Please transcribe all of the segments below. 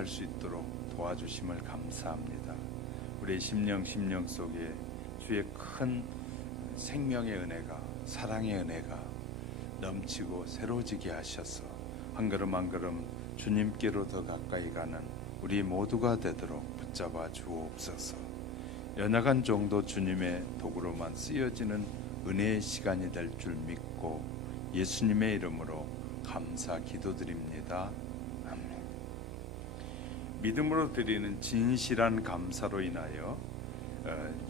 승리할 수 있도록 도와주심을 감사합니다. 우리의 심령 속에 주의 큰 생명의 은혜가, 사랑의 은혜가 넘치고 새로워지게 하셔서 한 걸음 한 걸음 주님께로 더 가까이 가는 우리 모두가 되도록 붙잡아 주옵소서. 연약한 정도 주님의 도구로만 쓰여지는 은혜의 시간이 될 줄 믿고 예수님의 이름으로 감사 기도드립니다. 아멘. 믿음으로 드리는 진실한 감사로 인하여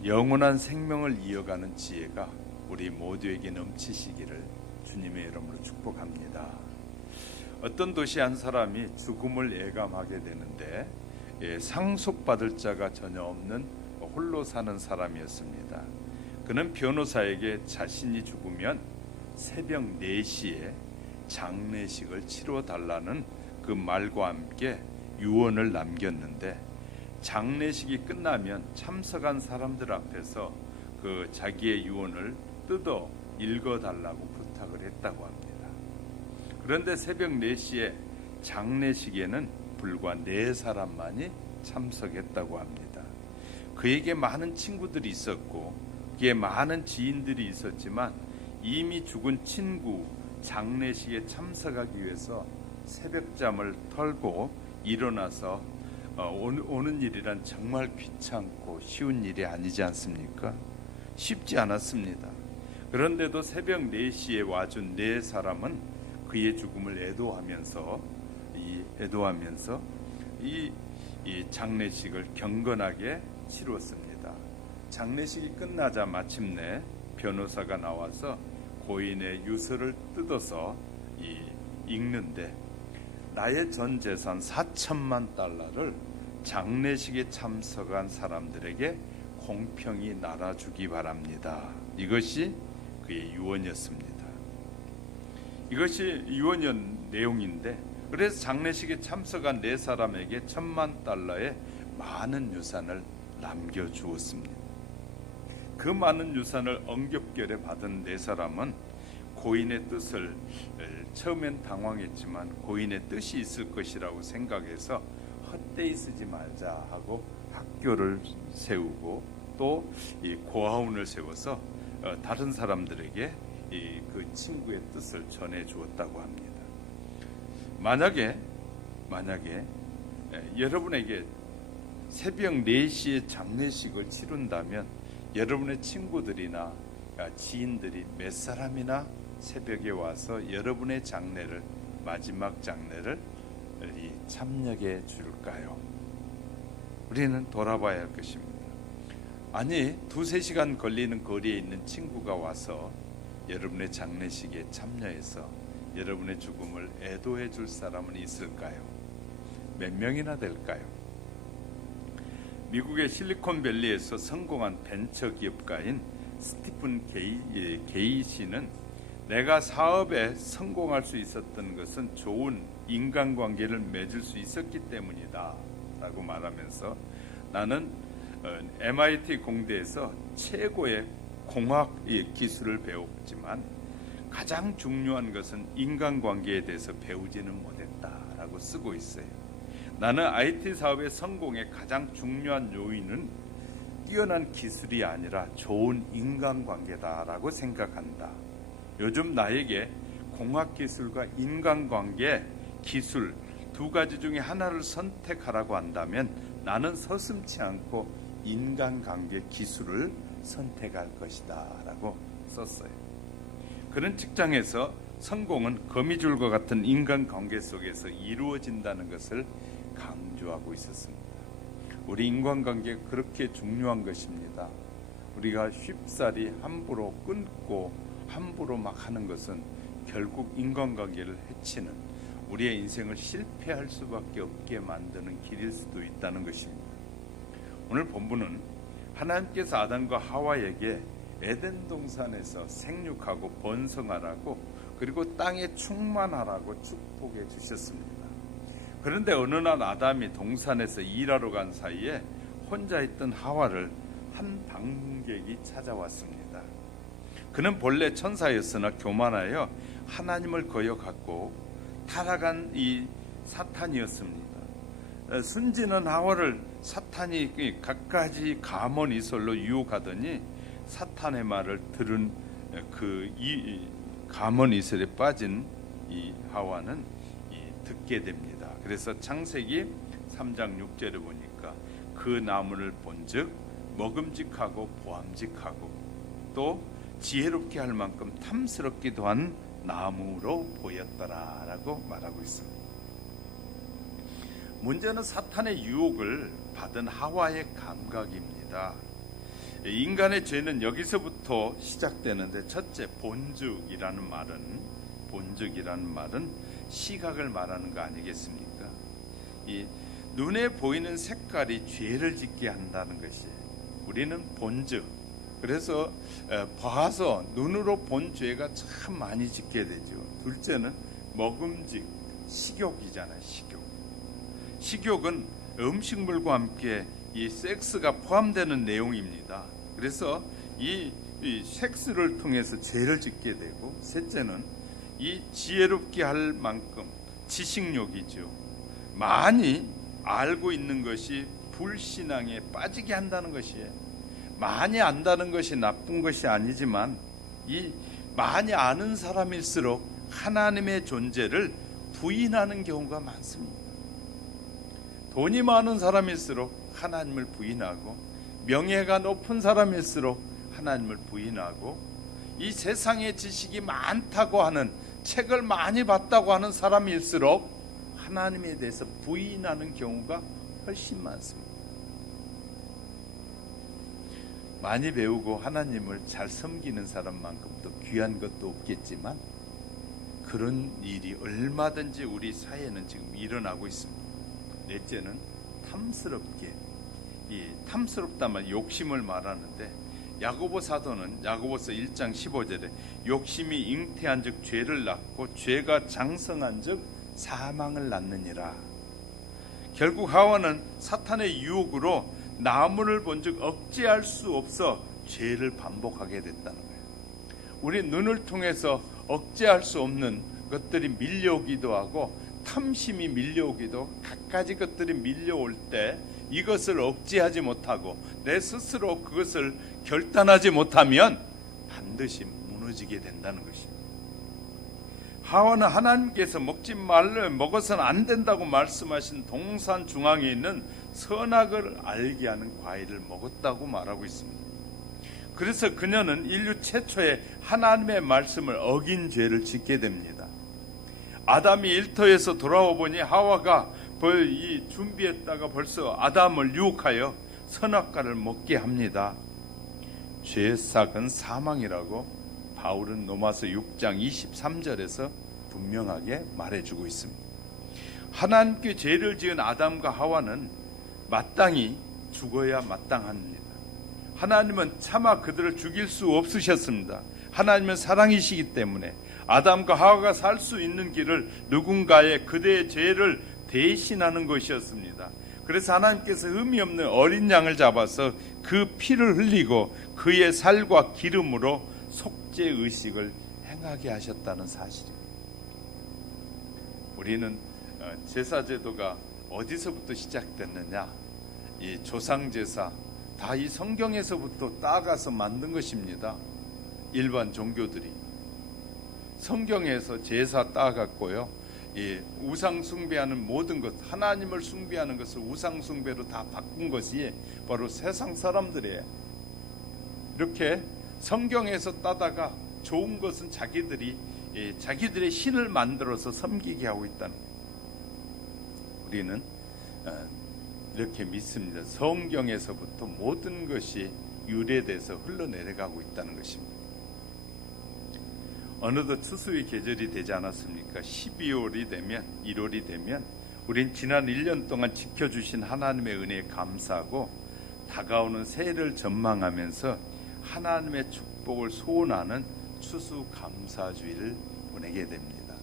영원한 생명을 이어가는 지혜가 우리 모두에게 넘치시기를 주님의 이름으로 축복합니다. 어떤 도시 한 사람이 죽음을 예감하게 되는데 상속받을 자가 전혀 없는 홀로 사는 사람이었습니다. 그는 변호사에게 자신이 죽으면 새벽 4시에 장례식을 치러달라는 그 말과 함께 유언을 남겼는데, 장례식이 끝나면 참석한 사람들 앞에서 그 자기의 유언을 뜯어 읽어달라고 부탁을 했다고 합니다. 그런데 새벽 4시에 장례식에는 불과 4사람만이 참석했다고 합니다. 그에게 많은 친구들이 있었고 그에 많은 지인들이 있었지만 이미 죽은 친구 장례식에 참석하기 위해서 새벽잠을 털고 일어나서 오는 일이란 정말 귀찮고 쉬운 일이 아니지 않습니까? 쉽지 않았습니다. 그런데도 새벽 4시에 와준 4사람은 그의 죽음을 애도하면서 이 장례식을 경건하게 치루었습니다. 장례식이 끝나자 마침내 변호사가 나와서 고인의 유서를 뜯어서 읽는데, 나의 전 재산 4천만 달러를 장례식에 참석한 사람들에게 공평히 나눠주기 바랍니다. 이것이 그의 유언이었습니다. 이것이 유언의 내용인데, 그래서 장례식에 참석한 4사람에게 1,000만 달러의 많은 유산을 남겨주었습니다. 그 많은 유산을 엉겹결에 받은 4사람은 고인의 뜻을, 처음엔 당황했지만 고인의 뜻이 있을 것이라고 생각해서 헛되이 쓰지 말자 하고 학교를 세우고 또 이 고아원을 세워서 다른 사람들에게 그 친구의 뜻을 전해 주었다고 합니다. 만약에 여러분에게 새벽 4시에 장례식을 치른다면 여러분의 친구들이나 지인들이 몇 사람이나 새벽에 와서 여러분의 장례를, 마지막 장례를 참여해 줄까요? 우리는 돌아봐야 할 것입니다. 아니, 2-3시간 걸리는 거리에 있는 친구가 와서 여러분의 장례식에 참여해서 여러분의 죽음을 애도해 줄 사람은 있을까요? 몇 명이나 될까요? 미국의 실리콘밸리에서 성공한 벤처 기업가인 스티븐 게이 씨는 내가 사업에 성공할 수 있었던 것은 좋은 인간관계를 맺을 수 있었기 때문이다 라고 말하면서, 나는 MIT 공대에서 최고의 공학 기술을 배웠지만 가장 중요한 것은 인간관계에 대해서 배우지는 못했다라고 쓰고 있어요. 나는 IT 사업의 성공의 가장 중요한 요인은 뛰어난 기술이 아니라 좋은 인간관계다라고 생각한다. 요즘 나에게 공학기술과 인간관계 기술 2가지 중에 하나를 선택하라고 한다면 나는 서슴지 않고 인간관계 기술을 선택할 것이다 라고 썼어요. 그런 직장에서 성공은 거미줄과 같은 인간관계 속에서 이루어진다는 것을 강조하고 있었습니다. 우리 인간관계 그렇게 중요한 것입니다. 우리가 쉽사리 함부로 끊고 함부로 막 하는 것은 결국 인간관계를 해치는, 우리의 인생을 실패할 수밖에 없게 만드는 길일 수도 있다는 것입니다. 오늘 본문은 하나님께서 아담과 하와에게 에덴 동산에서 생육하고 번성하라고, 그리고 땅에 충만하라고 축복해 주셨습니다. 그런데 어느 날 아담이 동산에서 일하러 간 사이에 혼자 있던 하와를 한 방문객이 찾아왔습니다. 그는 본래 천사였으나 교만하여 하나님을 거역하고 타락한 이 사탄이었습니다. 순진한 하와를 사탄이 갖가지 감언 이설로 유혹하더니 사탄의 말을 들은 이 감언 이설에 빠진 이 하와는 듣게 됩니다. 그래서 창세기 3장 6절에 보니까 그 나무를 본즉 먹음직하고 보암직하고 또 지혜롭게 할 만큼 탐스럽기도 한 나무로 보였더라라고 말하고 있습니다. 문제는 사탄의 유혹을 받은 하와의 감각입니다. 인간의 죄는 여기서부터 시작되는데, 첫째, 본죽이라는 말은 시각을 말하는 거 아니겠습니까? 이 눈에 보이는 색깔이 죄를 짓게 한다는 것이에요. 우리는 본즉, 그래서 봐서 눈으로 본 죄가 참 많이 짓게 되죠. 둘째는 먹음직, 식욕이잖아요. 식욕은 음식물과 함께 이 섹스가 포함되는 내용입니다. 그래서 이 섹스를 통해서 죄를 짓게 되고, 셋째는 이 지혜롭게 할 만큼 지식욕이죠. 많이 알고 있는 것이 불신앙에 빠지게 한다는 것이에요. 많이 안다는 것이 나쁜 것이 아니지만 이 많이 아는 사람일수록 하나님의 존재를 부인하는 경우가 많습니다. 돈이 많은 사람일수록 하나님을 부인하고, 명예가 높은 사람일수록 하나님을 부인하고, 이 세상의 지식이 많다고 하는, 책을 많이 봤다고 하는 사람일수록 하나님에 대해서 부인하는 경우가 훨씬 많습니다. 많이 배우고 하나님을 잘 섬기는 사람만큼 또 귀한 것도 없겠지만 그런 일이 얼마든지 우리 사회에는 지금 일어나고 있습니다. 넷째는 탐스럽게, 탐스럽단 말, 욕심을 말하는데, 야고보 사도는 야고보서 1장 15절에 욕심이 잉태한 즉 죄를 낳고 죄가 장성한 즉 사망을 낳느니라. 결국 하와는 사탄의 유혹으로 나무를 본즉 억제할 수 없어 죄를 반복하게 됐다는 거예요. 우리 눈을 통해서 억제할 수 없는 것들이 밀려오기도 하고, 탐심이 밀려오기도, 갖가지 것들이 밀려올 때 이것을 억제하지 못하고 내 스스로 그것을 결단하지 못하면 반드시 무너지게 된다는 것입니다. 하와는 하나님께서 먹어서는 안 된다고 말씀하신 동산 중앙에 있는 선악을 알게 하는 과일을 먹었다고 말하고 있습니다. 그래서 그녀는 인류 최초의 하나님의 말씀을 어긴 죄를 짓게 됩니다. 아담이 일터에서 돌아와 보니 하와가 준비했다가 벌써 아담을 유혹하여 선악과를 먹게 합니다. 죄의 싹은 사망이라고 바울은 로마서 6장 23절에서 분명하게 말해주고 있습니다. 하나님께 죄를 지은 아담과 하와는 마땅히 죽어야 마땅합니다. 하나님은 차마 그들을 죽일 수 없으셨습니다. 하나님은 사랑이시기 때문에 아담과 하와가 살 수 있는 길을 누군가의 그대의 죄를 대신하는 것이었습니다. 그래서 하나님께서 흠이 없는 어린 양을 잡아서 그 피를 흘리고 그의 살과 기름으로 속죄 의식을 행하게 하셨다는 사실입니다. 우리는 제사제도가 어디서부터 시작됐느냐? 이 조상제사 다 이 성경에서부터 따가서 만든 것입니다. 일반 종교들이 성경에서 제사 따갔고요, 이 우상 숭배하는 모든 것, 하나님을 숭배하는 것을 우상 숭배로 다 바꾼 것이 바로 세상 사람들이에요. 이렇게 성경에서 따다가 좋은 것은 자기들의 신을 만들어서 섬기게 하고 있다는 거예요. 우리는 이렇게 믿습니다. 성경에서부터 모든 것이 유래돼서 흘러내려가고 있다는 것입니다. 어느덧 추수의 계절이 되지 않았습니까? 12월이 되면, 1월이 되면 우린 지난 1년 동안 지켜주신 하나님의 은혜에 감사하고 다가오는 새해를 전망하면서 하나님의 축복을 소원하는 추수감사주일을 보내게 됩니다.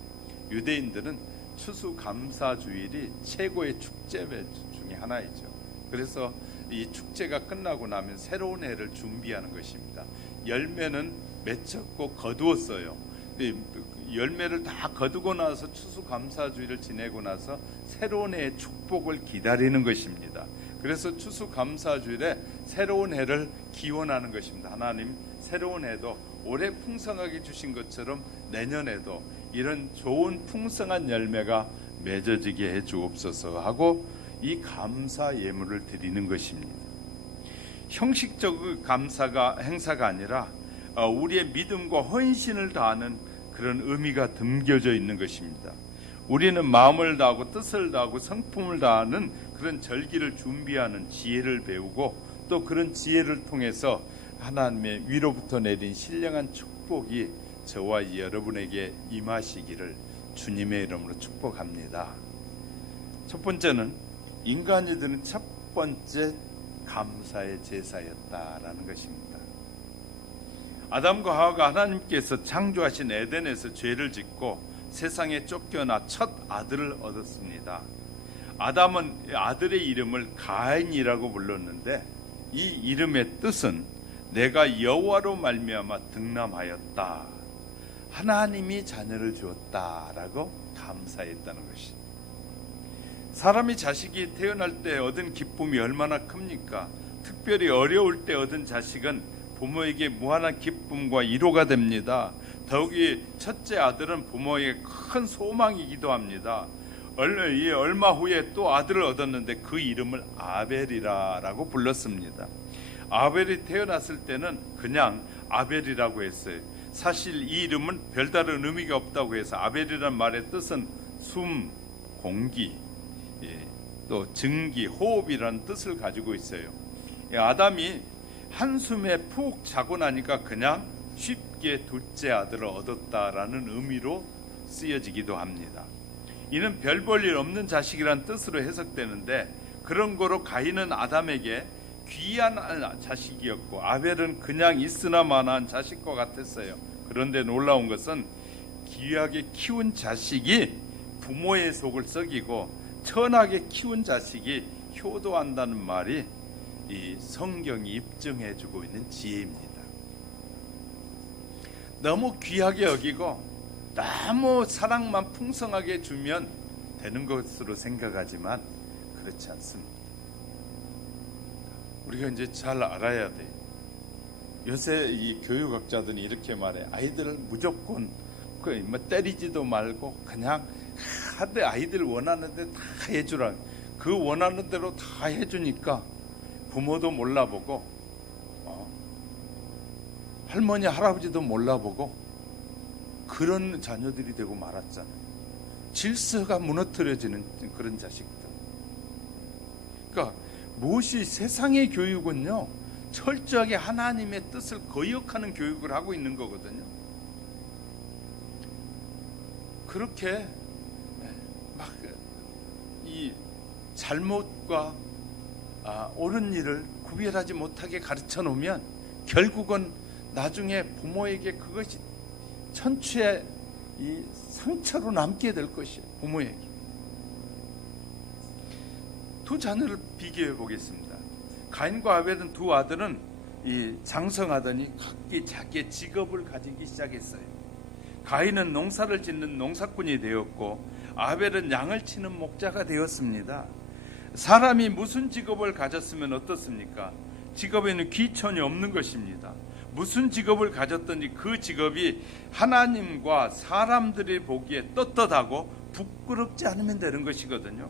유대인들은 추수감사주일이 최고의 축제 중에 하나이죠. 그래서 이 축제가 끝나고 나면 새로운 해를 준비하는 것입니다. 열매는 맺혔고 거두었어요. 열매를 다 거두고 나서 추수감사주의를 지내고 나서 새로운 해의 축복을 기다리는 것입니다. 그래서 추수감사주일에 새로운 해를 기원하는 것입니다. 하나님, 새로운 해도 올해 풍성하게 주신 것처럼 내년에도 이런 좋은 풍성한 열매가 맺어지게 해 주옵소서 하고 이 감사 예물을 드리는 것입니다. 형식적 행사가 아니라 우리의 믿음과 헌신을 다하는 그런 의미가 담겨져 있는 것입니다. 우리는 마음을 다하고 뜻을 다하고 성품을 다하는 그런 절기를 준비하는 지혜를 배우고 또 그런 지혜를 통해서 하나님의 위로부터 내린 신령한 축복이 저와 여러분에게 임하시기를 주님의 이름으로 축복합니다. 첫 번째는 인간이 드는 첫 번째 감사의 제사였다라는 것입니다. 아담과 하와가 하나님께서 창조하신 에덴에서 죄를 짓고 세상에 쫓겨나 첫 아들을 얻었습니다. 아담은 아들의 이름을 가인이라고 불렀는데 이 이름의 뜻은 내가 여호와로 말미암아 등남하였다, 하나님이 자녀를 주었다라고 감사했다는 것이. 사람이 자식이 태어날 때 얻은 기쁨이 얼마나 큽니까? 특별히 어려울 때 얻은 자식은 부모에게 무한한 기쁨과 위로가 됩니다. 더욱이 첫째 아들은 부모에게 큰 소망이기도 합니다. 얼마 후에 또 아들을 얻었는데 그 이름을 아벨이라고 불렀습니다. 아벨이 태어났을 때는 그냥 아벨이라고 했어요. 사실 이 이름은 별다른 의미가 없다고 해서 아벨이라는 말의 뜻은 숨, 공기, 또 증기, 호흡이라는 뜻을 가지고 있어요. 아담이 한숨에 푹 자고 나니까 그냥 쉽게 둘째 아들을 얻었다라는 의미로 쓰여지기도 합니다. 이는 별 볼 일 없는 자식이란 뜻으로 해석되는데 그런 거로 가인은 아담에게 귀한 자식이었고 아벨은 그냥 있으나 마나한 자식과 같았어요. 그런데 놀라운 것은 귀하게 키운 자식이 부모의 속을 썩이고 천하게 키운 자식이 효도한다는 말이 이 성경이 입증해주고 있는 지혜입니다. 너무 귀하게 여기고 너무 사랑만 풍성하게 주면 되는 것으로 생각하지만 그렇지 않습니다. 우리가 이제 잘 알아야 돼요. 요새 이 교육학자들이 이렇게 말해. 아이들을 무조건 때리지도 말고 그냥 하되 아이들 원하는 데 다 해주라. 그 원하는 대로 다 해주니까 부모도 몰라보고 할머니 할아버지도 몰라보고 그런 자녀들이 되고 말았잖아요. 질서가 무너뜨려지는 그런 자식들. 그러니까 무엇이 세상의 교육은요, 철저하게 하나님의 뜻을 거역하는 교육을 하고 있는 거거든요. 그렇게 막 이 잘못과 옳은 일을 구별하지 못하게 가르쳐 놓으면 결국은 나중에 부모에게 그것이 천추의 이 상처로 남게 될 것이에요. 부모에게. 두 자녀를 비교해 보겠습니다. 가인과 아벨은 두 아들은 이 장성하더니 각기 자기의 직업을 가지기 시작했어요. 가인은 농사를 짓는 농사꾼이 되었고 아벨은 양을 치는 목자가 되었습니다. 사람이 무슨 직업을 가졌으면 어떻습니까? 직업에는 귀천이 없는 것입니다. 무슨 직업을 가졌든지 그 직업이 하나님과 사람들이 보기에 떳떳하고 부끄럽지 않으면 되는 것이거든요.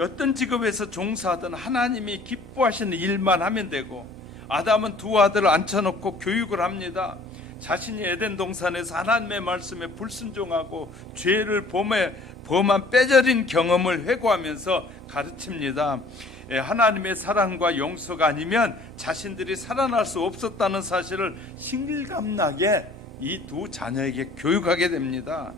어떤 직업에서 종사하든 하나님이 기뻐하시는 일만 하면 되고, 아담은 두 아들을 앉혀놓고 교육을 합니다. 자신이 에덴 동산에서 하나님의 말씀에 불순종하고 죄를 범한 빼저린 경험을 회고하면서 가르칩니다. 하나님의 사랑과 용서가 아니면 자신들이 살아날 수 없었다는 사실을 실감나게 이 두 자녀에게 교육하게 됩니다.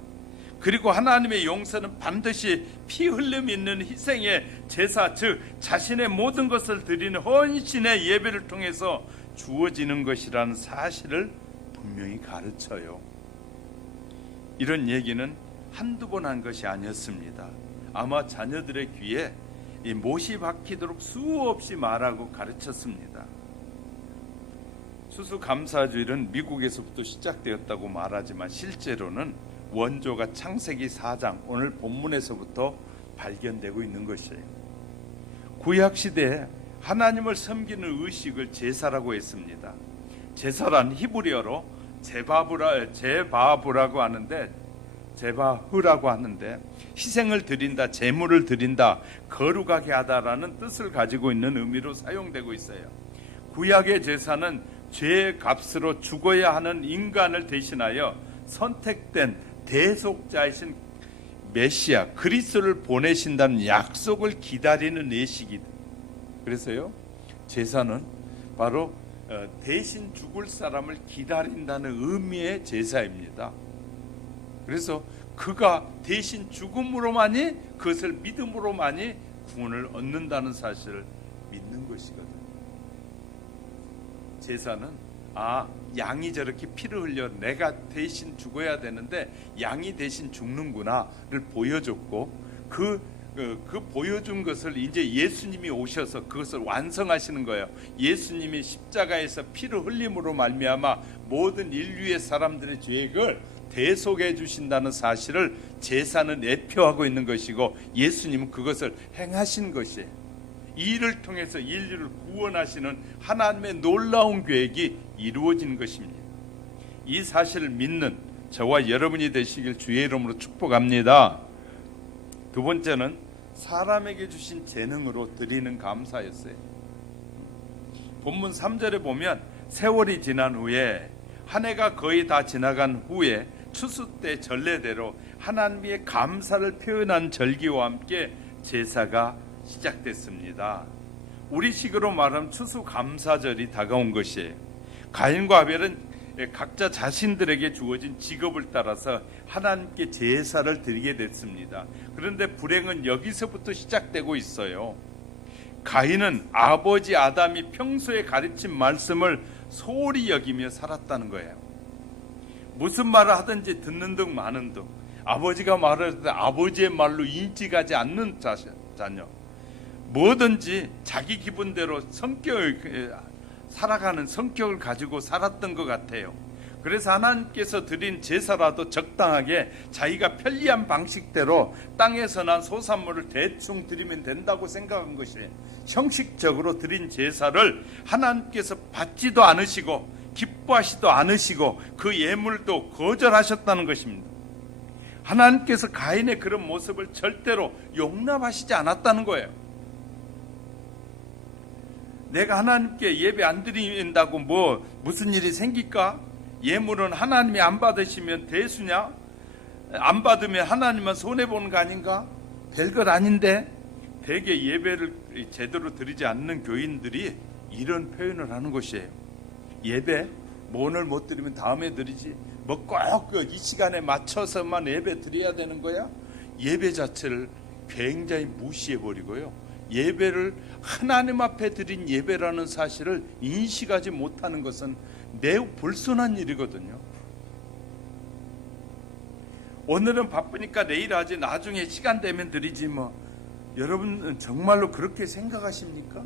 그리고 하나님의 용서는 반드시 피 흘림 있는 희생의 제사, 즉 자신의 모든 것을 드리는 헌신의 예배를 통해서 주어지는 것이라는 사실을 분명히 가르쳐요. 이런 얘기는 한두 번 한 것이 아니었습니다. 아마 자녀들의 귀에 이 못이 박히도록 수없이 말하고 가르쳤습니다. 추수감사주일은 미국에서부터 시작되었다고 말하지만 실제로는 원조가 창세기 4장 오늘 본문에서부터 발견되고 있는 것이에요. 구약시대에 하나님을 섬기는 의식을 제사라고 했습니다. 제사란 히브리어로 제바흐라고 하는데 희생을 드린다, 제물을 드린다, 거룩하게 하다라는 뜻을 가지고 있는 의미로 사용되고 있어요. 구약의 제사는 죄의 값으로 죽어야 하는 인간을 대신하여 선택된 대속자이신 메시아 그리스도를 보내신다는 약속을 기다리는 예식이다. 그래서요, 제사는 바로 대신 죽을 사람을 기다린다는 의미의 제사입니다. 그래서 그가 대신 죽음으로만이, 그것을 믿음으로만이 구원을 얻는다는 사실을 믿는 것이거든요. 제사는 양이 저렇게 피를 흘려 내가 대신 죽어야 되는데 양이 대신 죽는구나를 보여줬고, 그 보여준 것을 이제 예수님이 오셔서 그것을 완성하시는 거예요. 예수님이 십자가에서 피를 흘림으로 말미암아 모든 인류의 사람들의 죄를 대속해 주신다는 사실을 제사는 내표하고 있는 것이고, 예수님은 그것을 행하신 것이에요. 이 일을 통해서 인류를 구원하시는 하나님의 놀라운 계획이 이루어진 것입니다. 이 사실을 믿는 저와 여러분이 되시길 주의 이름으로 축복합니다. 두 번째는 사람에게 주신 재능으로 드리는 감사였어요. 본문 3절에 보면 세월이 지난 후에, 한 해가 거의 다 지나간 후에 추수 때 전례대로 하나님의 감사를 표현한 절기와 함께 제사가 시작됐습니다. 우리식으로 말하면 추수감사절이 다가온 것이에요. 가인과 아벨은 각자 자신들에게 주어진 직업을 따라서 하나님께 제사를 드리게 됐습니다. 그런데 불행은 여기서부터 시작되고 있어요. 가인은 아버지 아담이 평소에 가르친 말씀을 소홀히 여기며 살았다는 거예요. 무슨 말을 하든지 듣는 둥 마는 둥, 아버지가 말할 때 아버지의 말로 인식하지 않는 자녀, 뭐든지 자기 기분대로 살아가는 성격을 가지고 살았던 것 같아요. 그래서 하나님께서 드린 제사라도 적당하게 자기가 편리한 방식대로 땅에서 난 소산물을 대충 드리면 된다고 생각한 것이에요. 형식적으로 드린 제사를 하나님께서 받지도 않으시고 기뻐하시도 않으시고 그 예물도 거절하셨다는 것입니다. 하나님께서 가인의 그런 모습을 절대로 용납하시지 않았다는 거예요. 내가 하나님께 예배 안 드린다고 무슨 일이 생길까? 예물은 하나님이 안 받으시면 대수냐? 안 받으면 하나님만 손해보는 거 아닌가? 별것 아닌데. 대개 예배를 제대로 드리지 않는 교인들이 이런 표현을 하는 것이에요. 예배? 오늘 못 드리면 다음에 드리지, 꼭 이 시간에 맞춰서만 예배 드려야 되는 거야? 예배 자체를 굉장히 무시해버리고요, 예배를 하나님 앞에 드린 예배라는 사실을 인식하지 못하는 것은 매우 불순한 일이거든요. 오늘은 바쁘니까 내일 하지, 나중에 시간 되면 드리지 여러분 정말로 그렇게 생각하십니까?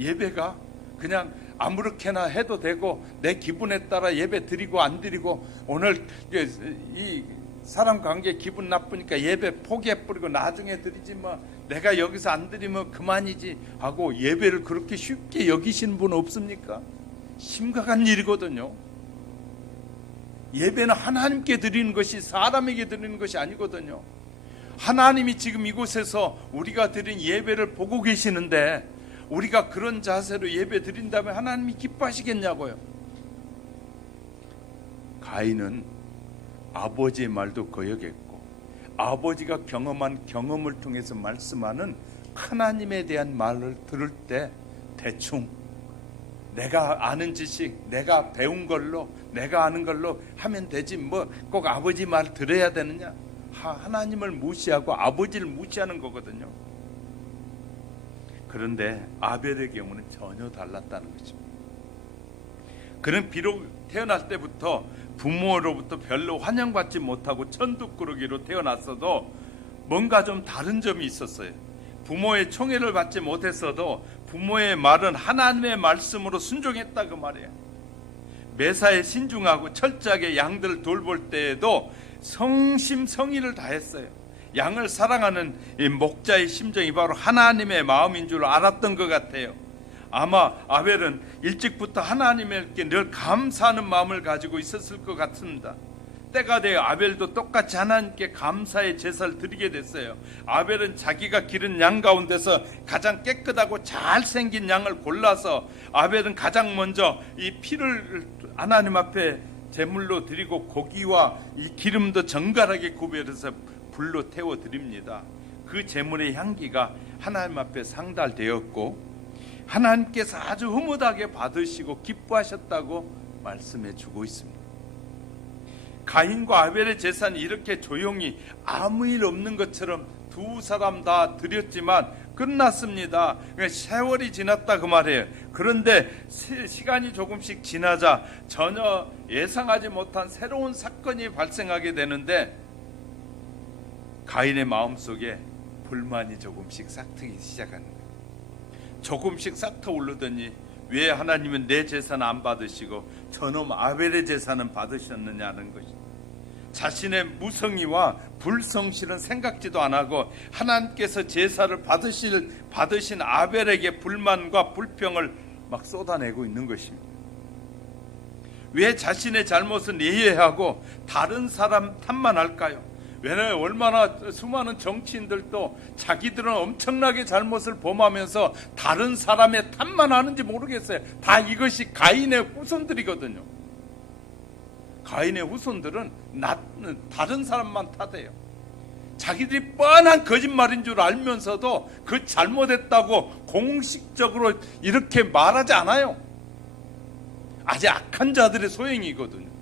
예배가 그냥 아무렇게나 해도 되고 내 기분에 따라 예배 드리고 안 드리고, 오늘 이 사람 관계 기분 나쁘니까 예배 포기해버리고 나중에 드리지, 내가 여기서 안 드리면 그만이지 하고 예배를 그렇게 쉽게 여기시는 분 없습니까? 심각한 일이거든요. 예배는 하나님께 드리는 것이 사람에게 드리는 것이 아니거든요. 하나님이 지금 이곳에서 우리가 드린 예배를 보고 계시는데 우리가 그런 자세로 예배 드린다면 하나님이 기뻐하시겠냐고요. 가인은 아버지의 말도 거역했고, 아버지가 경험한 경험을 통해서 말씀하는 하나님에 대한 말을 들을 때 대충 내가 아는 지식, 내가 배운 걸로, 내가 아는 걸로 하면 되지, 꼭 아버지 말 들어야 되느냐? 하나님을 무시하고 아버지를 무시하는 거거든요. 그런데 아벨의 경우는 전혀 달랐다는 거죠. 그는 비록 태어날 때부터 부모로부터 별로 환영받지 못하고 천둥꾸러기로 태어났어도 뭔가 좀 다른 점이 있었어요. 부모의 총애를 받지 못했어도 부모의 말은 하나님의 말씀으로 순종했다 그 말이에요. 매사에 신중하고 철저하게 양들을 돌볼 때에도 성심성의를 다했어요. 양을 사랑하는 이 목자의 심정이 바로 하나님의 마음인 줄 알았던 것 같아요. 아마 아벨은 일찍부터 하나님께 늘 감사하는 마음을 가지고 있었을 것 같습니다. 때가 되어 아벨도 똑같이 하나님께 감사의 제사를 드리게 됐어요. 아벨은 자기가 기른 양 가운데서 가장 깨끗하고 잘생긴 양을 골라서 아벨은 가장 먼저 이 피를 하나님 앞에 제물로 드리고 고기와 이 기름도 정갈하게 구별해서 불로 태워 드립니다. 그 제물의 향기가 하나님 앞에 상달되었고 하나님께서 아주 흐뭇하게 받으시고 기뻐하셨다고 말씀해 주고 있습니다. 가인과 아벨의 제사는 이렇게 조용히 아무 일 없는 것처럼 두 사람 다 드렸지만 끝났습니다. 세월이 지났다 그 말이에요. 그런데 시간이 조금씩 지나자 전혀 예상하지 못한 새로운 사건이 발생하게 되는데 가인의 마음속에 불만이 조금씩 싹트기 시작하는 거예요. 조금씩 싹트오르더니 왜 하나님은 내 제사는 안 받으시고 저놈 아벨의 제사는 받으셨느냐는 것이, 자신의 무성의와 불성실은 생각지도 안 하고 하나님께서 제사를 받으신 아벨에게 불만과 불평을 막 쏟아내고 있는 것입니다. 왜 자신의 잘못은 이해하고 다른 사람 탓만 할까요? 왜냐하면 얼마나 수많은 정치인들도 자기들은 엄청나게 잘못을 범하면서 다른 사람의 탓만 하는지 모르겠어요. 다 이것이 가인의 후손들이거든요. 가인의 후손들은 다른 사람만 탓해요. 자기들이 뻔한 거짓말인 줄 알면서도 그 잘못했다고 공식적으로 이렇게 말하지 않아요. 아주 악한 자들의 소행이거든요.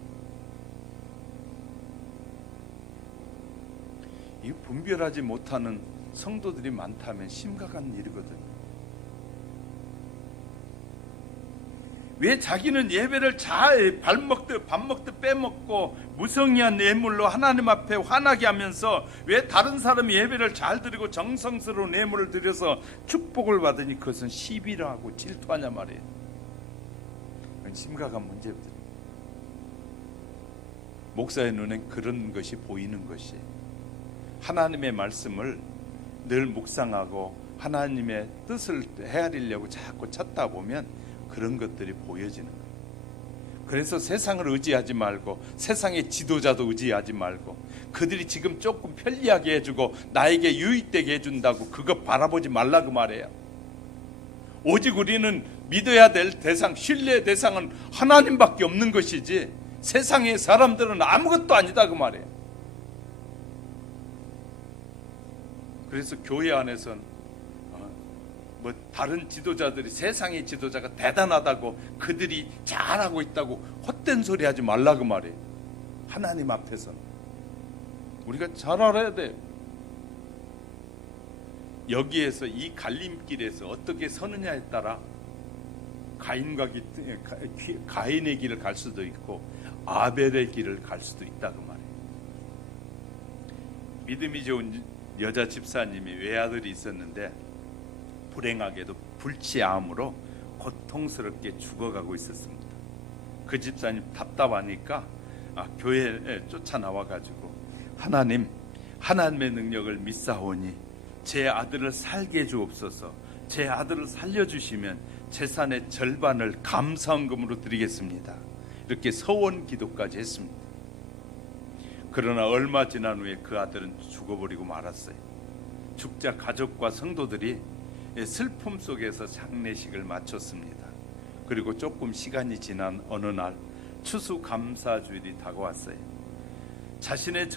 이 분별하지 못하는 성도들이 많다면 심각한 일이거든요. 왜 자기는 예배를 잘 밥 먹듯 빼먹고 무성의한 예물로 하나님 앞에 화나게 하면서 왜 다른 사람이 예배를 잘 드리고 정성스러운 예물을 드려서 축복을 받으니 그것은 시비를 하고 질투하냐 말이에요. 그건 심각한 문제거든요. 목사의 눈엔 그런 것이 보이는 것이, 하나님의 말씀을 늘 묵상하고 하나님의 뜻을 헤아리려고 자꾸 찾다 보면 그런 것들이 보여지는 거예요. 그래서 세상을 의지하지 말고 세상의 지도자도 의지하지 말고 그들이 지금 조금 편리하게 해주고 나에게 유익되게 해준다고 그거 바라보지 말라 그 말이에요. 오직 우리는 믿어야 될 대상, 신뢰의 대상은 하나님밖에 없는 것이지 세상의 사람들은 아무것도 아니다 그 말이에요. 그래서 교회 안에서는 다른 지도자들이 세상의 지도자가 대단하다고 그들이 잘하고 있다고 헛된 소리 하지 말라 그 말이에요. 하나님 앞에서는 우리가 잘 알아야 돼요. 여기에서 이 갈림길에서 어떻게 서느냐에 따라 가인의 길을 갈 수도 있고 아벨의 길을 갈 수도 있다 그 말이에요. 믿음이 좋은 여자 집사님이 외아들이 있었는데 불행하게도 불치암으로 고통스럽게 죽어가고 있었습니다. 그 집사님 답답하니까 교회에 쫓아나와가지고 하나님의 능력을 믿사오니 제 아들을 살게 해주옵소서, 제 아들을 살려주시면 재산의 절반을 감사헌금으로 드리겠습니다. 이렇게 서원 기도까지 했습니다. 그러나 얼마 지난 후에 그 아들은 죽어버리고 말았어요. 죽자 가족과 성도들이 슬픔 속에서 장례식을 마쳤습니다. 그리고 조금 시간이 지난 어느 날 추수감사주일이 다가왔어요. 자신의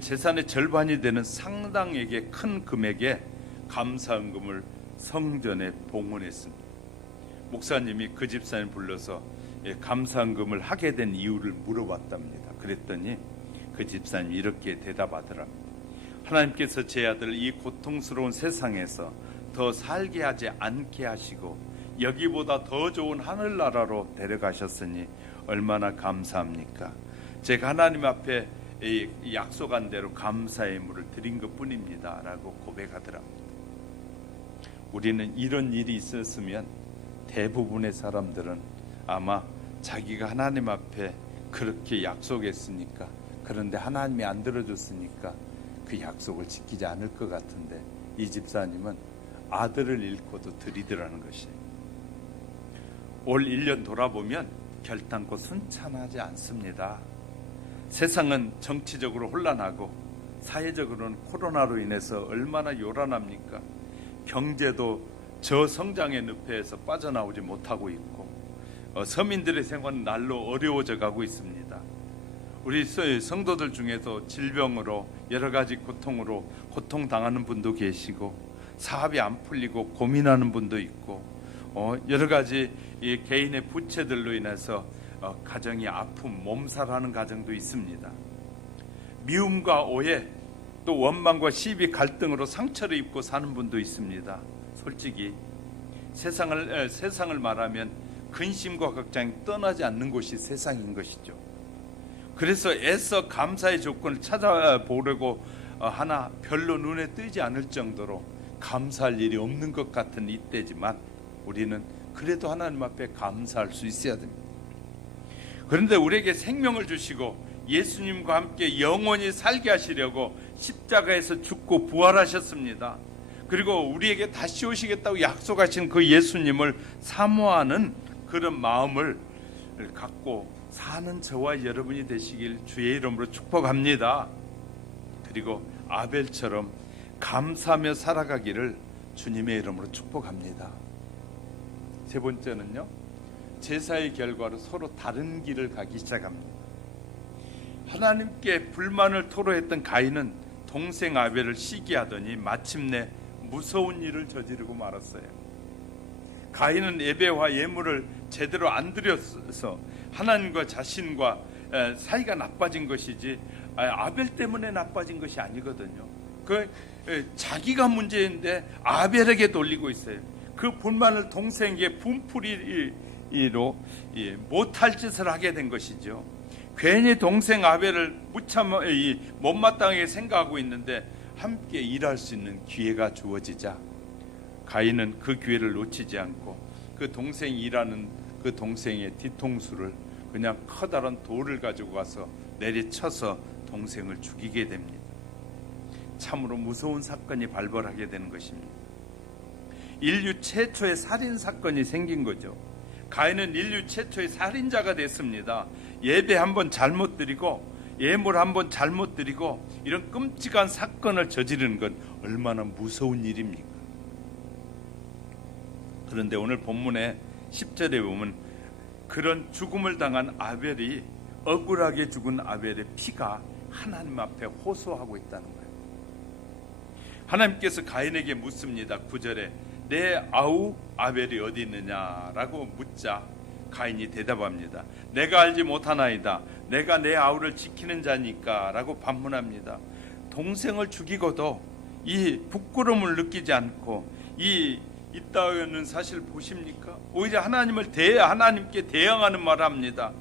재산의 절반이 되는 상당하게 큰 금액의 감사헌금을 성전에 봉헌했습니다. 목사님이 그 집사님 불러서 감사헌금을 하게 된 이유를 물어봤답니다. 그랬더니 그 집사님이 이렇게 대답하더랍니다. 하나님께서 제 아들을 이 고통스러운 세상에서 더 살게 하지 않게 하시고 여기보다 더 좋은 하늘나라로 데려가셨으니 얼마나 감사합니까? 제가 하나님 앞에 약속한 대로 감사의 예물을 드린 것뿐입니다 라고 고백하더랍니다. 우리는 이런 일이 있었으면 대부분의 사람들은 아마 자기가 하나님 앞에 그렇게 약속했으니까, 그런데 하나님이 안 들어줬으니까 그 약속을 지키지 않을 것 같은데, 이 집사님은 아들을 잃고도 들이더라는 것이에요. 올 1년 돌아보면 결단코 순탄하지 않습니다. 세상은 정치적으로 혼란하고 사회적으로는 코로나로 인해서 얼마나 요란합니까? 경제도 저성장의 늪에서 빠져나오지 못하고 있고, 서민들의 생활은 날로 어려워져 가고 있습니다. 우리 성도들 중에도 질병으로 여러 가지 고통으로 고통당하는 분도 계시고, 사업이 안 풀리고 고민하는 분도 있고, 여러 가지 이 개인의 부채들로 인해서 가정이 아픔, 몸살하는 가정도 있습니다. 미움과 오해, 또 원망과 시비, 갈등으로 상처를 입고 사는 분도 있습니다. 솔직히 세상을 말하면 근심과 걱정이 떠나지 않는 곳이 세상인 것이죠. 그래서 애써 감사의 조건을 찾아보려고 하나 별로 눈에 띄지 않을 정도로 감사할 일이 없는 것 같은 이때지만, 우리는 그래도 하나님 앞에 감사할 수 있어야 됩니다. 그런데 우리에게 생명을 주시고 예수님과 함께 영원히 살게 하시려고 십자가에서 죽고 부활하셨습니다. 그리고 우리에게 다시 오시겠다고 약속하신 그 예수님을 사모하는 그런 마음을 갖고 사는 저와 여러분이 되시길 주의 이름으로 축복합니다. 그리고 아벨처럼 감사하며 살아가기를 주님의 이름으로 축복합니다. 세 번째는요, 제사의 결과로 서로 다른 길을 가기 시작합니다. 하나님께 불만을 토로했던 가인은 동생 아벨을 시기하더니 마침내 무서운 일을 저지르고 말았어요. 가인은 예배와 예물을 제대로 안 드려서 하나님과 자신과 사이가 나빠진 것이지 아벨 때문에 나빠진 것이 아니거든요. 자기가 문제인데 아벨에게 돌리고 있어요. 그 불만을 동생에게 분풀이로 못할 짓을 하게 된 것이죠. 괜히 동생 아벨을 못마땅하게 생각하고 있는데 함께 일할 수 있는 기회가 주어지자 가인은 그 기회를 놓치지 않고 그 동생이 일하는 그 동생의 뒤통수를 그냥 커다란 돌을 가지고 가서 내리쳐서 동생을 죽이게 됩니다. 참으로 무서운 사건이 발발하게 되는 것입니다. 인류 최초의 살인 사건이 생긴 거죠. 가인은 인류 최초의 살인자가 됐습니다. 예배 한번 잘못 드리고 예물 한번 잘못 드리고 이런 끔찍한 사건을 저지르는 건 얼마나 무서운 일입니까? 그런데 오늘 본문의 10절에 보면 그런 죽음을 당한 아벨이, 억울하게 죽은 아벨의 피가 하나님 앞에 호소하고 있다는 거예요. 하나님께서 가인에게 묻습니다. 9절에 내 아우 아벨이 어디 있느냐라고 묻자 가인이 대답합니다. 내가 알지 못하나이다. 내가 내 아우를 지키는 자니까 라고 반문합니다. 동생을 죽이고도 이 부끄러움을 느끼지 않고 있다는 사실 보십니까? 오히려 하나님께 대항하는 말을 합니다.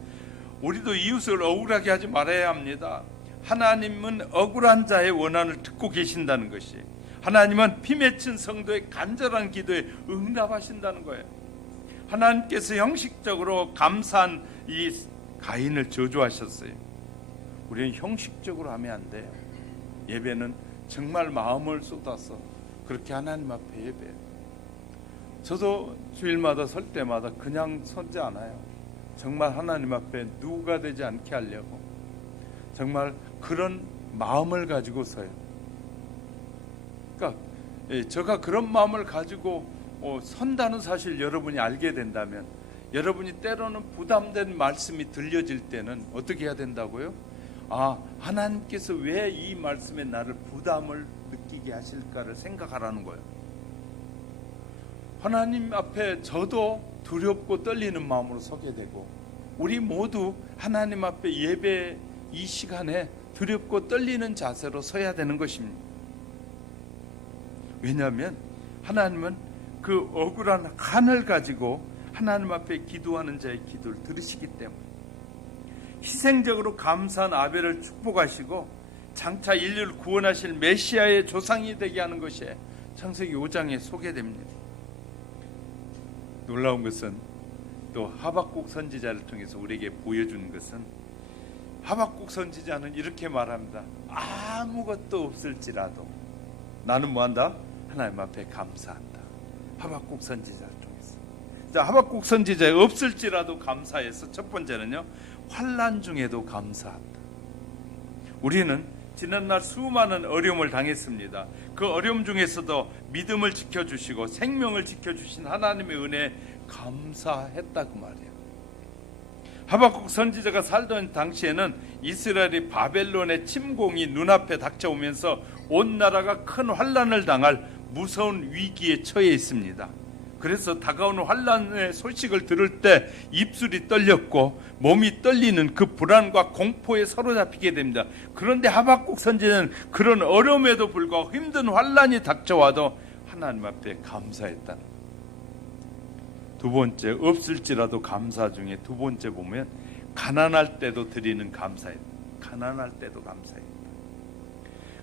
우리도 이웃을 억울하게 하지 말아야 합니다. 하나님은 억울한 자의 원한을 듣고 계신다는 것이, 하나님은 피 맺힌 성도의 간절한 기도에 응답하신다는 거예요. 하나님께서 형식적으로 감사한 이 가인을 저주하셨어요. 우리는 형식적으로 하면 안 돼요. 예배는 정말 마음을 쏟아서 그렇게 하나님 앞에 예배해요. 저도 주일마다 설 때마다 그냥 서지 않아요. 정말 하나님 앞에 누가 되지 않게 하려고 정말 그런 마음을 가지고 서요. 그러니까 제가 그런 마음을 가지고 선다는 사실 여러분이 알게 된다면, 여러분이 때로는 부담된 말씀이 들려질 때는 어떻게 해야 된다고요? 하나님께서 왜 이 말씀에 나를 부담을 느끼게 하실까를 생각하라는 거예요. 하나님 앞에 저도 두렵고 떨리는 마음으로 서게 되고, 우리 모두 하나님 앞에 예배 이 시간에 두렵고 떨리는 자세로 서야 되는 것입니다. 왜냐하면 하나님은 그 억울한 한을 가지고 하나님 앞에 기도하는 자의 기도를 들으시기 때문에, 희생적으로 감사한 아벨을 축복하시고 장차 인류를 구원하실 메시아의 조상이 되게 하는 것이 창세기 5장에 소개됩니다. 놀라운 것은 또 하박국 선지자를 통해서 우리에게 보여준 것은, 하박국 선지자는 이렇게 말합니다. 아무것도 없을지라도 나는 뭐한다? 하나님 앞에 감사한다. 하박국 선지자를 통해서. 자, 하박국 선지자에 없을지라도 감사해서 첫 번째는요, 환난 중에도 감사한다. 우리는 지난날 수많은 어려움을 당했습니다. 그 어려움 중에서도 믿음을 지켜주시고 생명을 지켜주신 하나님의 은혜에 감사했다고 말이에요. 하박국 선지자가 살던 당시에는 이스라엘이 바벨론의 침공이 눈앞에 닥쳐오면서 온 나라가 큰 환난을 당할 무서운 위기에 처해 있습니다. 그래서 다가오는 환난의 소식을 들을 때 입술이 떨렸고 몸이 떨리는 그 불안과 공포에 사로잡히게 됩니다. 그런데 하박국 선지자는 그런 어려움에도 불구하고 힘든 환난이 닥쳐와도 하나님 앞에 감사했다는 거예요. 두 번째, 없을지라도 감사 중에 두 번째 보면 가난할 때도 드리는 감사예요. 가난할 때도 감사해요.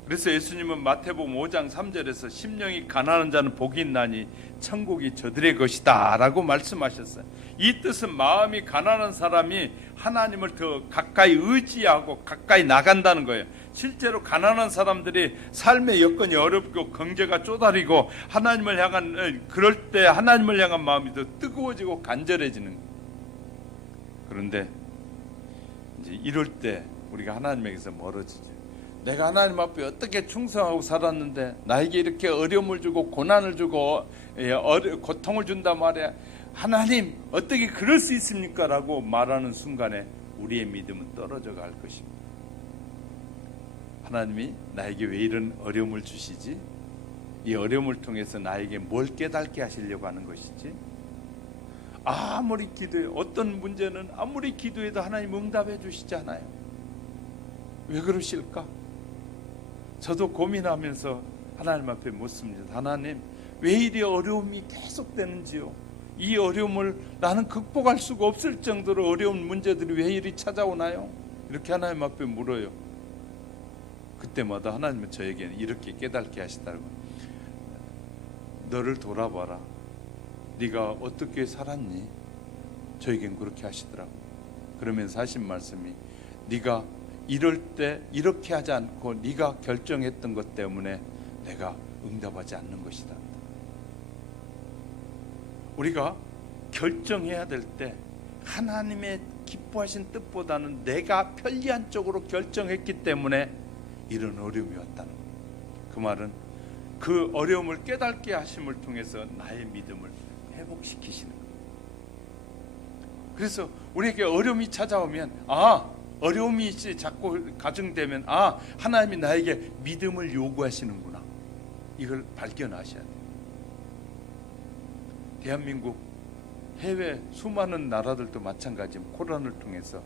그래서 예수님은 마태복음 5장 3절에서 심령이 가난한 자는 복이 있나니 천국이 저들의 것이다 라고 말씀하셨어요. 이 뜻은 마음이 가난한 사람이 하나님을 더 가까이 의지하고 가까이 나간다는 거예요. 실제로 가난한 사람들이 삶의 여건이 어렵고 경제가 쪼다리고 하나님을 향한, 그럴 때 하나님을 향한 마음이 더 뜨거워지고 간절해지는 거예요. 그런데 이제 이럴 때 우리가 하나님에게서 멀어지죠. 내가 하나님 앞에 어떻게 충성하고 살았는데 나에게 이렇게 어려움을 주고 고난을 주고 고통을 준단 말이야. 하나님 어떻게 그럴 수 있습니까? 라고 말하는 순간에 우리의 믿음은 떨어져 갈 것입니다. 하나님이 나에게 왜 이런 어려움을 주시지? 이 어려움을 통해서 나에게 뭘 깨닫게 하시려고 하는 것이지? 아무리 기도해, 어떤 문제는 아무리 기도해도 하나님 응답해 주시지 않아요. 왜 그러실까? 저도 고민하면서 하나님 앞에 묻습니다. 하나님, 왜 이리 어려움이 계속되는지요? 이 어려움을 나는 극복할 수가 없을 정도로 어려운 문제들이 왜 이리 찾아오나요? 이렇게 하나님 앞에 물어요. 그때마다 하나님은 저에게는 이렇게 깨닫게 하시더라고요. 너를 돌아봐라. 네가 어떻게 살았니? 저에겐 그렇게 하시더라고요. 그러면서 하신 말씀이, 네가 이럴 때 이렇게 하지 않고 네가 결정했던 것 때문에 내가 응답하지 않는 것이다. 우리가 결정해야 될 때 하나님의 기뻐하신 뜻보다는 내가 편리한 쪽으로 결정했기 때문에 이런 어려움이 왔다는 거예요. 그 말은 그 어려움을 깨닫게 하심을 통해서 나의 믿음을 회복시키시는 거예요. 그래서 우리에게 어려움이 찾아오면, 어려움이 자꾸 가중되면 하나님이 나에게 믿음을 요구하시는구나, 이걸 발견하셔야 돼요. 대한민국 해외 수많은 나라들도 마찬가지입니다. 코로나를 통해서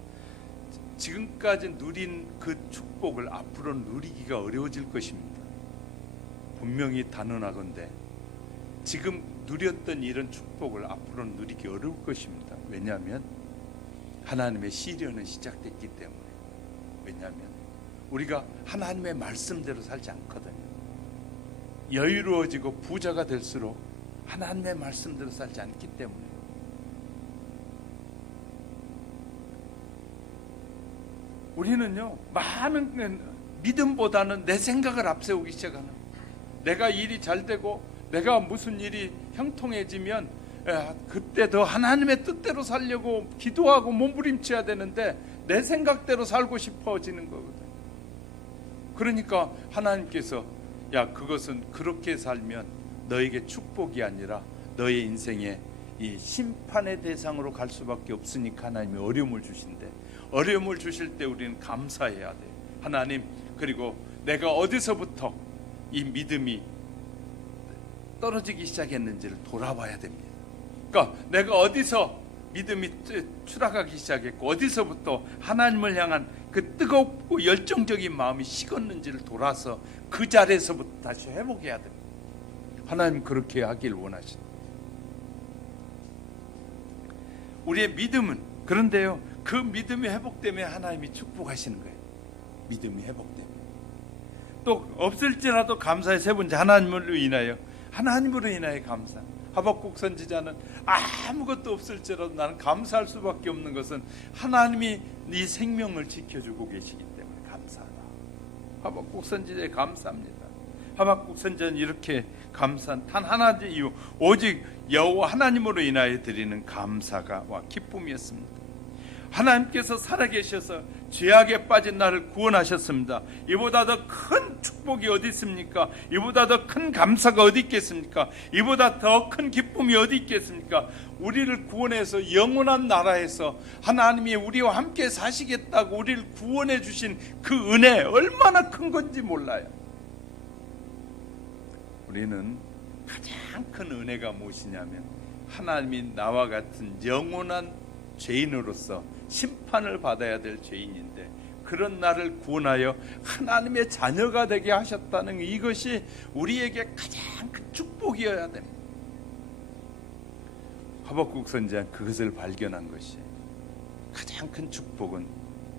지금까지 누린 그 축복을 앞으로 누리기가 어려워질 것입니다. 분명히 단언하건대 지금 누렸던 이런 축복을 앞으로 누리기 어려울 것입니다. 왜냐하면 하나님의 시련은 시작됐기 때문에. 왜냐하면 우리가 하나님의 말씀대로 살지 않거든요. 여유로워지고 부자가 될수록 하나님의 말씀대로 살지 않기 때문에. 우리는요, 많은 믿음보다는 내 생각을 앞세우기 시작하는, 내가 일이 잘 되고 내가 무슨 일이 형통해지면 그때 더 하나님의 뜻대로 살려고 기도하고 몸부림쳐야 되는데 내 생각대로 살고 싶어지는 거거든요. 그러니까 하나님께서 그것은 그렇게 살면 너에게 축복이 아니라 너의 인생에 이 심판의 대상으로 갈 수밖에 없으니까 하나님이 어려움을 주신대. 어려움을 주실 때 우리는 감사해야 돼요. 하나님, 그리고 내가 어디서부터 이 믿음이 떨어지기 시작했는지를 돌아봐야 됩니다. 그러니까 내가 어디서 믿음이 추락하기 시작했고 어디서부터 하나님을 향한 그 뜨겁고 열정적인 마음이 식었는지를 돌아서 그 자리에서부터 다시 회복해야 됩니다. 하나님 그렇게 하길 원하십니다. 우리의 믿음은, 그런데요, 그 믿음이 회복되면 하나님이 축복하시는 거예요. 믿음이 회복되면. 또 없을지라도 감사의 세 번째, 하나님으로 인하여 감사. 하박국 선지자는 아무것도 없을지라도 나는 감사할 수밖에 없는 것은 하나님이 네 생명을 지켜주고 계시기 때문에 감사하다. 하박국 선지자에 감사합니다. 하박국 선지자는 이렇게 감사한 단 하나의 이유, 오직 여호와 하나님으로 인하여 드리는 감사가 와 기쁨이었습니다. 하나님께서 살아계셔서 죄악에 빠진 나를 구원하셨습니다. 이보다 더 큰 축복이 어디 있습니까? 이보다 더 큰 감사가 어디 있겠습니까? 이보다 더 큰 기쁨이 어디 있겠습니까? 우리를 구원해서 영원한 나라에서 하나님이 우리와 함께 사시겠다고 우리를 구원해 주신 그 은혜 얼마나 큰 건지 몰라요. 우리는 가장 큰 은혜가 무엇이냐면 하나님이 나와 같은 영원한 죄인으로서 심판을 받아야 될 죄인인데 그런 나를 구원하여 하나님의 자녀가 되게 하셨다는 이것이 우리에게 가장 큰 축복이어야 됩니다. 하박국 선지자는 그것을 발견한 것이 가장 큰 축복은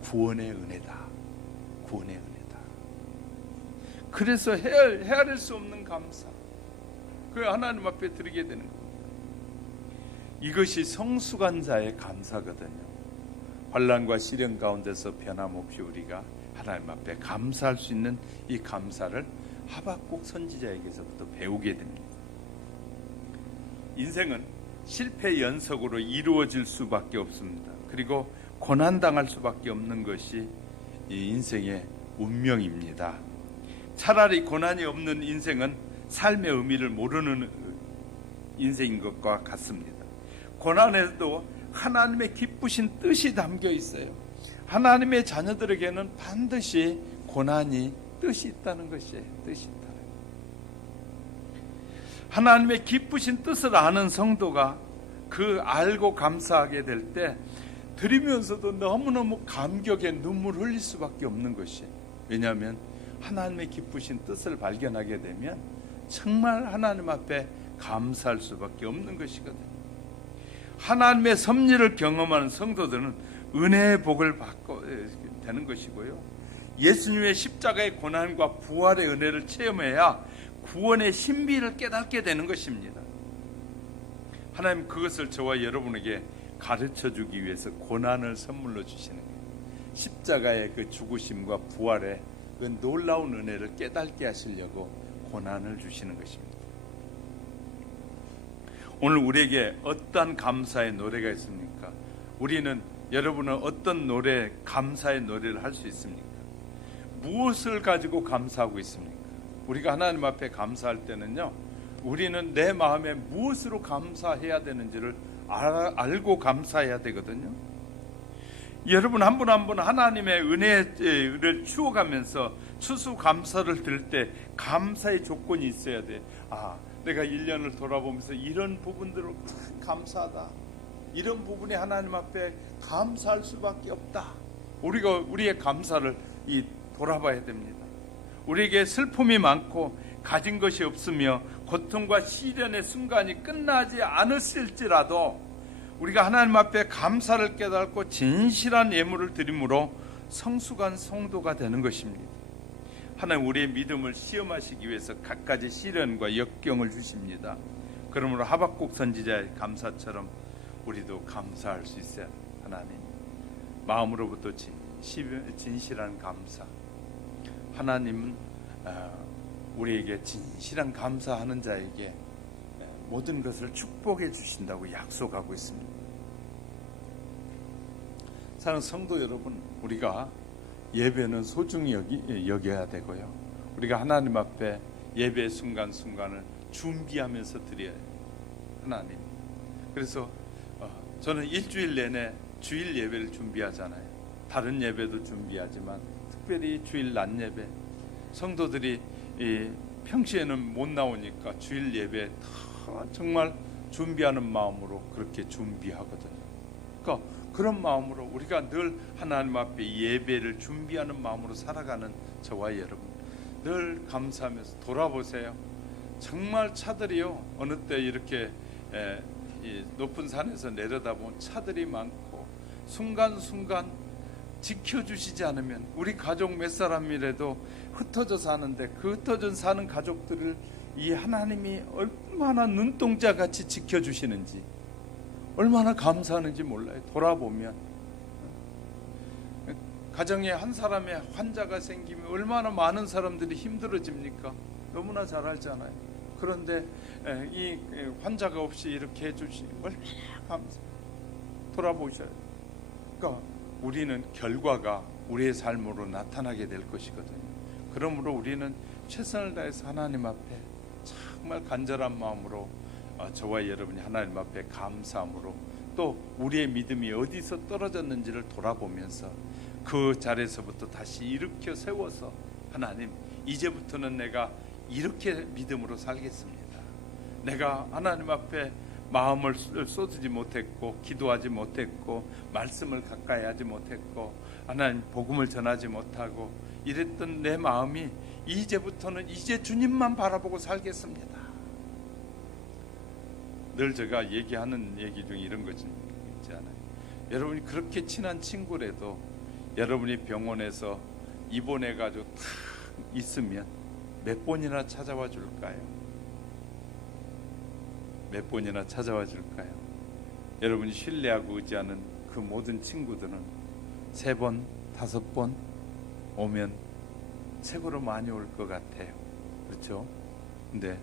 구원의 은혜다. 구원의 은혜다. 그래서 헤아릴 수 없는 감사, 그 하나님 앞에 드리게 되는 겁니다. 이것이 성수간자의 감사거든요. 환난과 시련 가운데서 변함없이 우리가 하나님 앞에 감사할 수 있는 이 감사를 하박국 선지자에게서부터 배우게 됩니다. 인생은 실패 연속으로 이루어질 수밖에 없습니다. 그리고 고난당할 수밖에 없는 것이 이 인생의 운명입니다. 차라리 고난이 없는 인생은 삶의 의미를 모르는 인생인 것과 같습니다. 고난에도 하나님의 기쁘신 뜻이 담겨 있어요. 하나님의 자녀들에게는 반드시 고난이 뜻이 있다는 것이에요. 뜻이 있다. 하나님의 기쁘신 뜻을 아는 성도가 그 알고 감사하게 될 때 드리면서도 너무너무 감격에 눈물 흘릴 수밖에 없는 것이에요. 왜냐하면 하나님의 기쁘신 뜻을 발견하게 되면 정말 하나님 앞에 감사할 수밖에 없는 것이거든요. 하나님의 섭리를 경험하는 성도들은 은혜의 복을 받고 되는 것이고요. 예수님의 십자가의 고난과 부활의 은혜를 체험해야 구원의 신비를 깨닫게 되는 것입니다. 하나님 그것을 저와 여러분에게 가르쳐주기 위해서 고난을 선물로 주시는 거예요. 십자가의 그 죽으심과 부활의 그 놀라운 은혜를 깨닫게 하시려고 고난을 주시는 것입니다. 오늘 우리에게 어떤 감사의 노래가 있습니까? 여러분은 어떤 노래, 감사의 노래를 할 수 있습니까? 무엇을 가지고 감사하고 있습니까? 우리가 하나님 앞에 감사할 때는요, 우리는 내 마음에 무엇으로 감사해야 되는지를 알고 감사해야 되거든요. 여러분 한 분 한 분 하나님의 은혜를 추워가면서 추수감사를 들 때 감사의 조건이 있어야 돼. 내가 1년을 돌아보면서 이런 부분들을 감사하다. 이런 부분에 하나님 앞에 감사할 수밖에 없다. 우리가 우리의 감사를 돌아봐야 됩니다. 우리에게 슬픔이 많고 가진 것이 없으며 고통과 시련의 순간이 끝나지 않았을지라도 우리가 하나님 앞에 감사를 깨닫고 진실한 예물을 드림으로 성숙한 성도가 되는 것입니다. 하나님 우리의 믿음을 시험하시기 위해서 갖가지 시련과 역경을 주십니다. 그러므로 하박국 선지자의 감사처럼 우리도 감사할 수 있어요. 하나님 마음으로부터 진실한 감사. 하나님은 우리에게 진실한 감사하는 자에게 모든 것을 축복해 주신다고 약속하고 있습니다. 사랑하는 성도 여러분, 우리가 예배는 소중히 여겨야 되고요. 우리가 하나님 앞에 예배 순간순간을 준비하면서 드려야 해요. 하나님. 그래서 저는 일주일 내내 주일 예배를 준비하잖아요. 다른 예배도 준비하지만 특별히 주일 낮 예배, 성도들이 평시에는 못 나오니까 주일 예배 정말 준비하는 마음으로 그렇게 준비하거든요. 그러니까 그런 마음으로 우리가 늘 하나님 앞에 예배를 준비하는 마음으로 살아가는 저와 여러분 늘 감사하면서 돌아보세요. 정말 차들이요, 어느 때 이렇게 높은 산에서 내려다보면 차들이 많고 순간순간 지켜주시지 않으면 우리 가족 몇 사람이라도 흩어져 사는데 그 흩어져 사는 가족들을 이 하나님이 얼마나 눈동자같이 지켜주시는지, 얼마나 감사하는지 몰라요. 돌아보면 가정에 한 사람의 환자가 생기면 얼마나 많은 사람들이 힘들어집니까? 너무나 잘 알잖아요. 그런데 이 환자가 없이 이렇게 해주시니 얼마나 감사해요. 돌아보셔요. 그러니까 우리는 결과가 우리의 삶으로 나타나게 될 것이거든요. 그러므로 우리는 최선을 다해서 하나님 앞에 정말 간절한 마음으로 저와 여러분이 하나님 앞에 감사함으로, 또 우리의 믿음이 어디서 떨어졌는지를 돌아보면서 그 자리에서부터 다시 일으켜 세워서, 하나님, 이제부터는 내가 이렇게 믿음으로 살겠습니다. 내가 하나님 앞에 마음을 쏟지 못했고, 기도하지 못했고, 말씀을 가까이 하지 못했고, 하나님 복음을 전하지 못하고 이랬던 내 마음이 이제부터는 이제 주님만 바라보고 살겠습니다. 늘 제가 얘기하는 얘기 중에 이런 거 있잖아요. 여러분이 그렇게 친한 친구라도 여러분이 병원에서 입원해가지고 탁 있으면 몇 번이나 찾아와 줄까요? 몇 번이나 찾아와 줄까요? 여러분이 신뢰하고 의지하는 그 모든 친구들은 3번, 5번 오면 최고로 많이 올 것 같아요. 그렇죠? 근데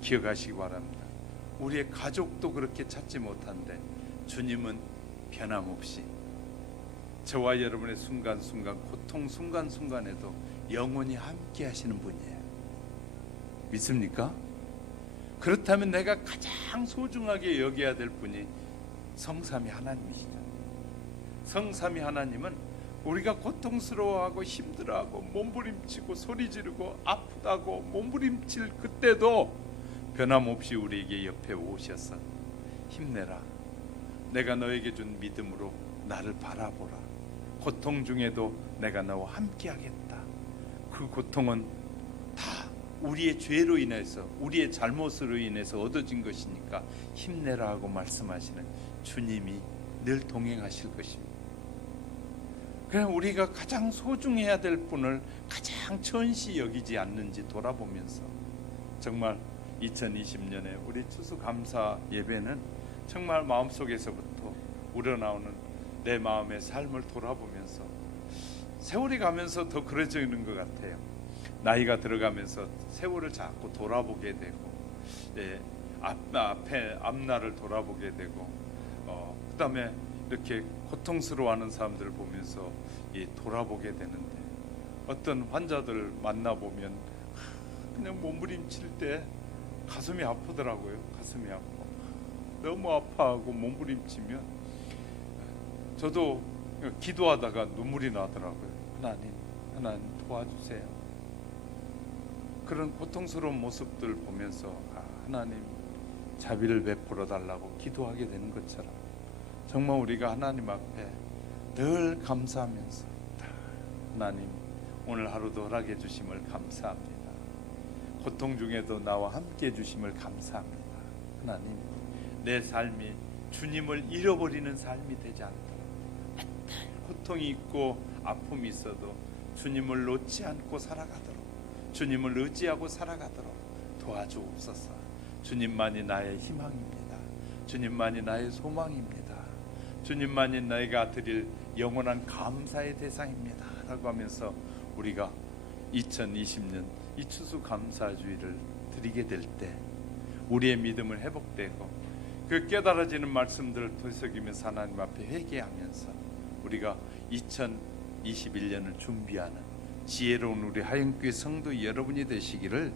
기억하시기 바랍니다. 우리의 가족도 그렇게 찾지 못한데 주님은 변함없이 저와 여러분의 순간순간, 고통 순간순간에도 영원히 함께 하시는 분이에요. 믿습니까? 그렇다면 내가 가장 소중하게 여겨야 될 분이 성삼위 하나님이시죠. 성삼위 하나님은 우리가 고통스러워하고 힘들어하고 몸부림치고 소리 지르고 아프다고 몸부림칠 그때도 변함없이 우리에게 옆에 오셔서 힘내라, 내가 너에게 준 믿음으로 나를 바라보라, 고통 중에도 내가 너와 함께 하겠다. 그 고통은 다 우리의 죄로 인해서, 우리의 잘못으로 인해서 얻어진 것이니까 힘내라 하고 말씀하시는 주님이 늘 동행하실 것입니다. 그냥 우리가 가장 소중해야 될 분을 가장 천시 여기지 않는지 돌아보면서, 정말 2020년에 우리 추수감사 예배는 정말 마음속에서부터 우러나오는 내 마음의 삶을 돌아보면서, 세월이 가면서 더 그래지는 것 같아요. 나이가 들어가면서 세월을 자꾸 돌아보게 되고, 앞날을 돌아보게 되고, 그 다음에 이렇게 고통스러워하는 사람들을 보면서 돌아보게 되는데, 어떤 환자들 만나보면 그냥 몸부림칠 때 가슴이 아프더라고요. 가슴이 아프고 너무 아파하고 몸부림치면 저도 기도하다가 눈물이 나더라고요. 하나님 도와주세요. 그런 고통스러운 모습들 보면서 하나님 자비를 베풀어 달라고 기도하게 되는 것처럼, 정말 우리가 하나님 앞에 늘 감사하면서, 하나님 오늘 하루도 허락해 주심을 감사합니다. 고통 중에도 나와 함께 해주심을 감사합니다. 하나님, 내 삶이 주님을 잃어버리는 삶이 되지 않도록, 고통이 있고 아픔이 있어도 주님을 놓지 않고 살아가도록, 주님을 의지하고 살아가도록 도와주옵소서. 주님만이 나의 희망입니다. 주님만이 나의 소망입니다. 주님만이 내가 드릴 영원한 감사의 대상입니다 라고 하면서 우리가 2020년 이 추수감사주의를 드리게 될 때 우리의 믿음을 회복되고, 그 깨달아지는 말씀들을 되새기면서 하나님 앞에 회개하면서 우리가 2021년을 준비하는 지혜로운 우리 하영교회 성도 여러분이 되시기를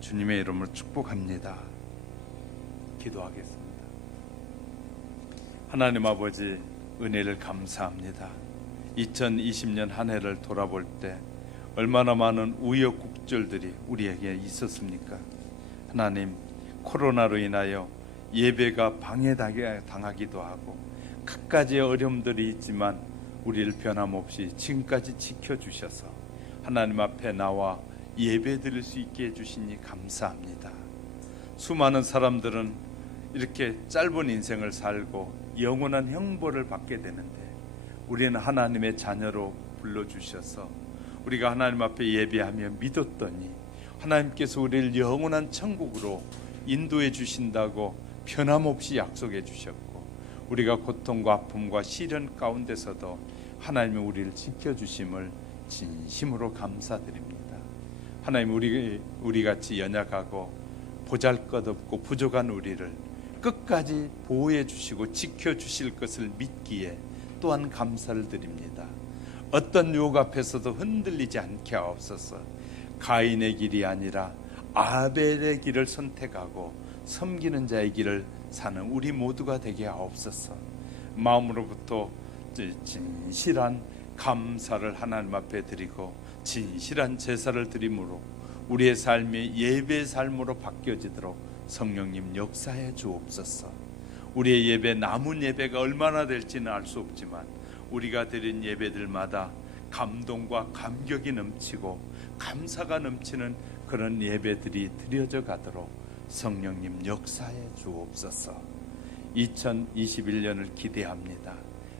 주님의 이름으로 축복합니다. 기도하겠습니다. 하나님 아버지, 은혜를 감사합니다. 2020년 한 해를 돌아볼 때 얼마나 많은 우여곡절들이 우리에게 있었습니까? 하나님, 코로나로 인하여 예배가 방해당하기도 하고 갖가지 어려움들이 있지만 우리를 변함없이 지금까지 지켜주셔서 하나님 앞에 나와 예배 드릴 수 있게 해주시니 감사합니다. 수많은 사람들은 이렇게 짧은 인생을 살고 영원한 형벌을 받게 되는데, 우리는 하나님의 자녀로 불러주셔서 우리가 하나님 앞에 예배하며 믿었더니 하나님께서 우리를 영원한 천국으로 인도해 주신다고 변함없이 약속해 주셨고, 우리가 고통과 아픔과 시련 가운데서도 하나님이 우리를 지켜주심을 진심으로 감사드립니다. 하나님, 우리같이 연약하고 보잘것없고 부족한 우리를 끝까지 보호해 주시고 지켜주실 것을 믿기에 또한 감사를 드립니다. 어떤 유혹 앞에서도 흔들리지 않게 하옵소서. 가인의 길이 아니라 아벨의 길을 선택하고 섬기는 자의 길을 사는 우리 모두가 되게 하옵소서. 마음으로부터 진실한 감사를 하나님 앞에 드리고 진실한 제사를 드림으로 우리의 삶이 예배의 삶으로 바뀌어지도록 성령님 역사해 주옵소서. 우리의 예배, 남은 예배가 얼마나 될지는 알 수 없지만 우리가 드린 예배들마다 감동과 감격이 넘치고 감사가 넘치는 그런 예배들이 드려져 가도록 성령님 역사해 주옵소서. 2021년을 기대합니다.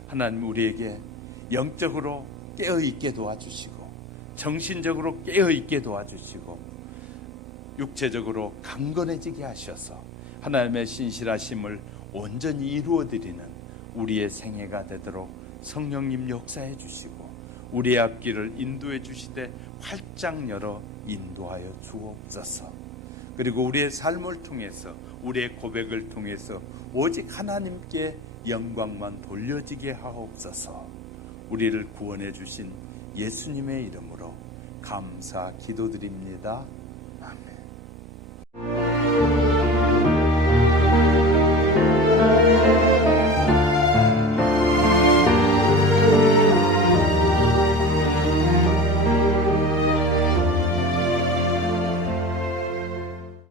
하나님, 우리에게 영적으로 깨어있게 도와주시고 정신적으로 깨어있게 도와주시고 육체적으로 강건해지게 하셔서 하나님의 신실하심을 온전히 이루어드리는 우리의 생애가 되도록 성령님 역사해 주시고 우리의 앞길을 인도해 주시되 활짝 열어 인도하여 주옵소서. 그리고 우리의 삶을 통해서, 우리의 고백을 통해서 오직 하나님께 영광만 돌려지게 하옵소서. 우리를 구원해 주신 예수님의 이름으로 감사 기도드립니다. 아멘.